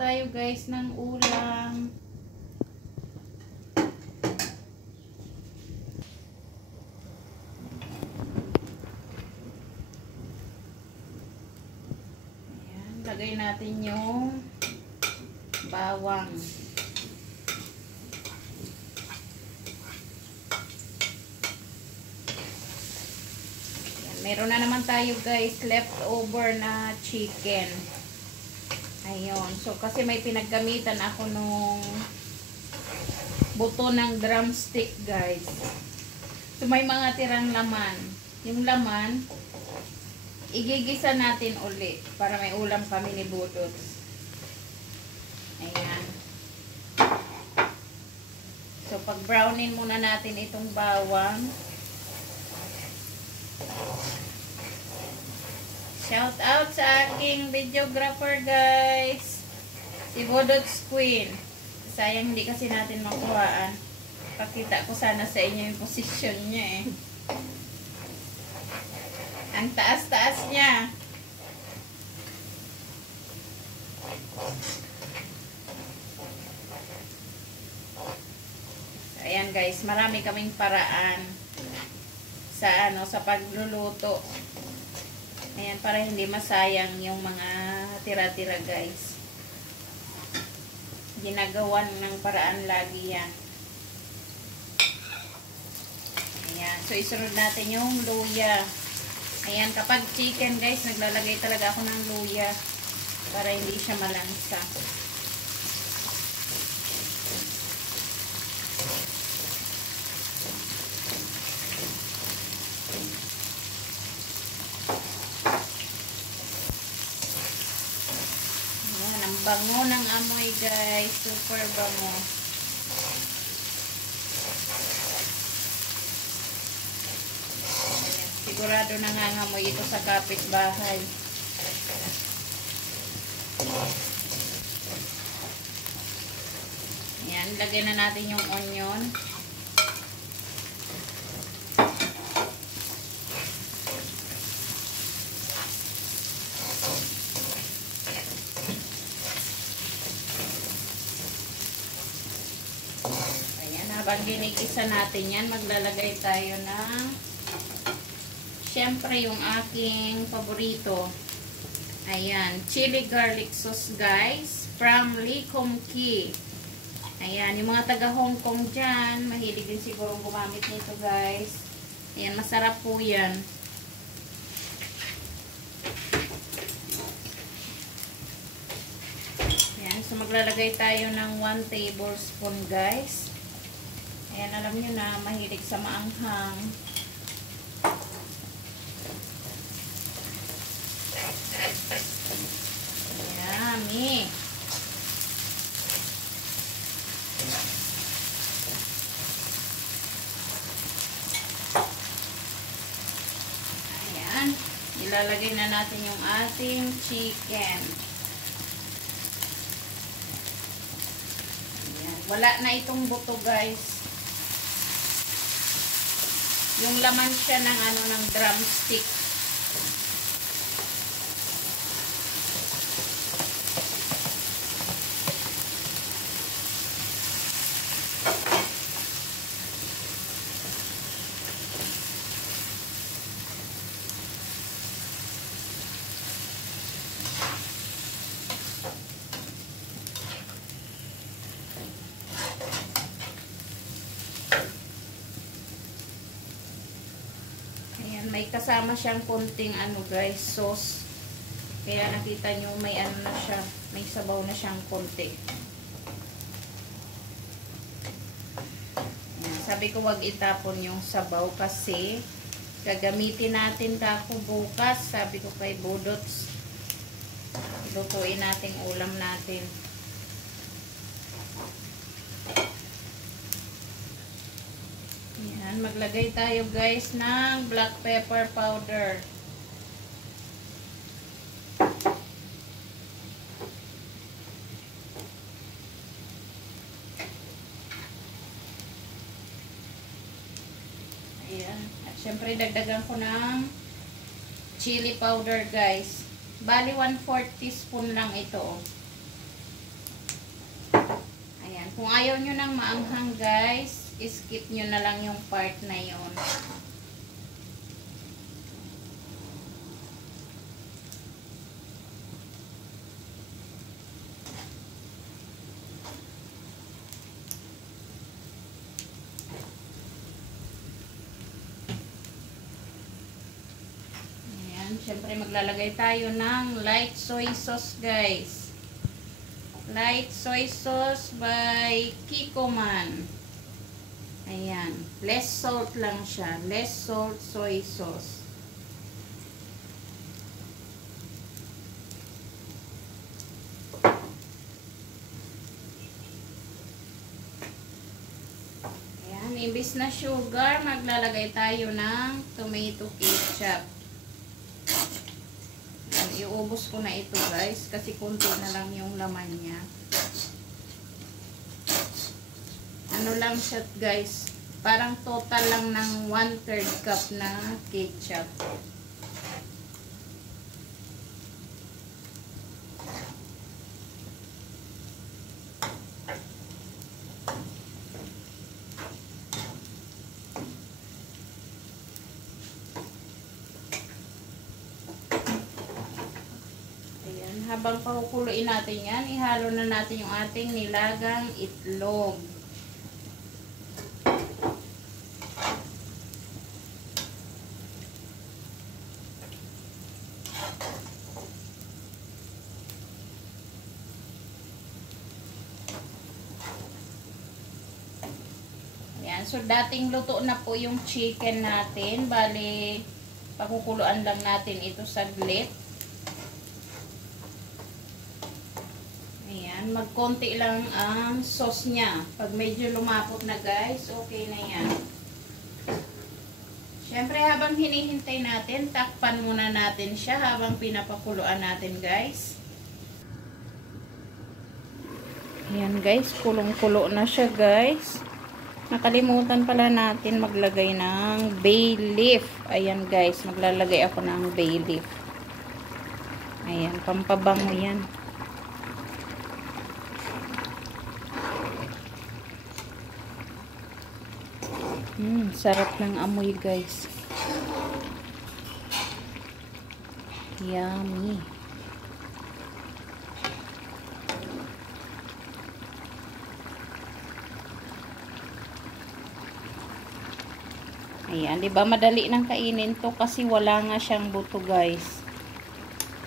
tayo guys ng ulam. Ayan, lagay natin yung bawang. Meron na naman tayo guys leftover na chicken. Ayun. So kasi may pinaggamitan ako nung buto ng drumstick guys. So may mga tirang laman. Yung laman igigisa natin uli para may ulam kami ni Budots. Ayan. So pag brownin muna natin itong bawang. Shout out sa aking videographer guys. Si Budots Queen. Sayang hindi kasi natin makuhaan. Pakita ko sana sa inyo yung position niya eh. Ang taas-taas niya. So, ayan guys, marami kaming paraan sa sa pagluluto. Ayan, para hindi masayang yung mga tira-tira guys. Ginagawan ng paraan lagi yan. Ayan, so isunod natin yung luya. Ayan, kapag chicken guys, naglalagay talaga ako ng luya para hindi siya malansa. Bango ng amoy guys, super bango. Ayan, sigurado nangangamoy ito sa kapitbahay. Ayan, lagay na natin yung onion. Habang ginigisa natin yan, maglalagay tayo ng syempre yung aking paborito. Ayan, chili garlic sauce guys from Lee Kum Kee. Ayan, yung mga taga Hong Kong dyan, mahilig din siguro gumamit nito guys. Ayan, masarap po yan. Ayan, so maglalagay tayo ng 1 tablespoon guys. Ayan, alam nyo na, mahilig sa maanghang. Yummy! Ayan, ilalagay na natin yung ating chicken. Ayan, wala na itong buto guys. Yung laman siya ng ng drumstick. May kasama siyang konting guys, sauce. Kaya nakita nyo may na siya, may sabaw na siyang konti. Ayan, sabi ko wag itapon yung sabaw kasi gagamitin natin kako bukas. Sabi ko kay Budots, lutuin natin ulam natin. Ayan, maglagay tayo guys ng black pepper powder. Ayan, at syempre dagdagan ko ng chili powder guys. Bali 1/4 teaspoon lang ito. Kung ayaw nyo ng maanghang guys, skip nyo na lang yung part na yon. Siyempre maglalagay tayo ng light soy sauce guys. Light soy sauce by Kikoman. Ayan. Less salt lang siya. Less salt soy sauce. Ayan. Imbis na sugar, maglalagay tayo ng tomato ketchup. Iubos ko na ito guys kasi konti na lang yung laman niya. Ano lang siya guys, parang total lang ng 1/3 cup na ketchup. Habang pakukuluin natin yan, ihalo na natin yung ating nilagang itlog. Ayan, so dating luto na po yung chicken natin. Bali, pakukuluan lang natin ito saglit. Magkonti lang ang sauce niya. Pag medyo lumapot na guys, okay na yan. Siyempre habang hinihintay natin, takpan muna natin siya habang pinapakuluan natin guys. Ayan guys, kulong-kulo na siya guys. Nakalimutan pala natin maglagay ng bay leaf. Ayan guys, maglalagay ako ng bay leaf. Ayan, pampabango yan. Sarap ng amoy guys. Yummy. Ayan, 'di ba madali nang kainin 'to kasi wala nga siyang buto guys.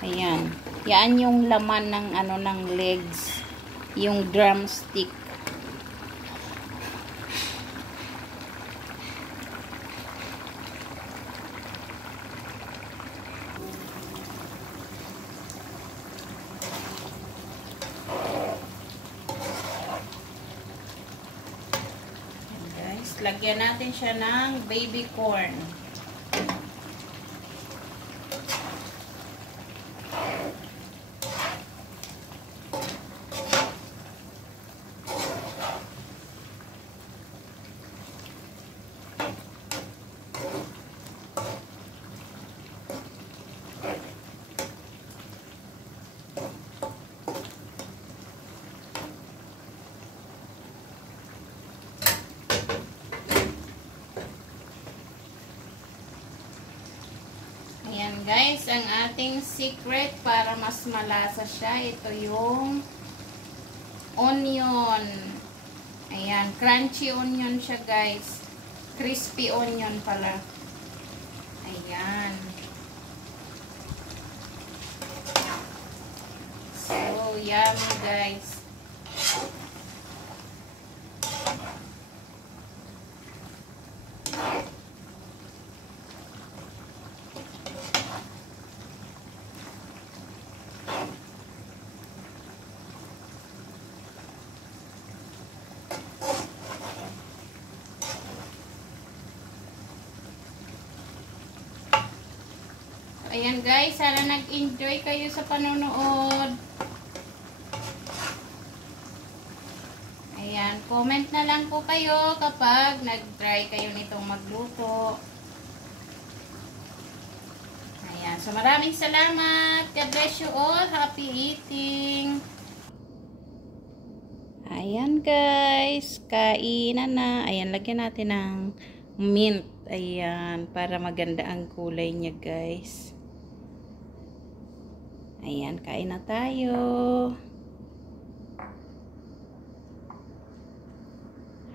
Ayan. Yan yung laman ng ano ng legs, yung drumstick. Lagyan natin siya ng baby corn. Ayan guys, ang ating secret para mas malasa siya, ito yung onion. Ayan, crunchy onion siya guys. Crispy onion pala. Ayan. So, yummy guys. Ayan guys, sana nag-enjoy kayo sa panonood. Ayan, comment na lang po kayo kapag nag-try kayo nitong magluto. Ayan, so maraming salamat. God bless you all. Happy eating. Ayan guys, kainan na. Ayan, lagyan natin ng mint. Ayan, para maganda ang kulay niya guys. Ayan, kain na tayo.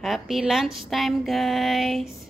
Happy lunchtime guys.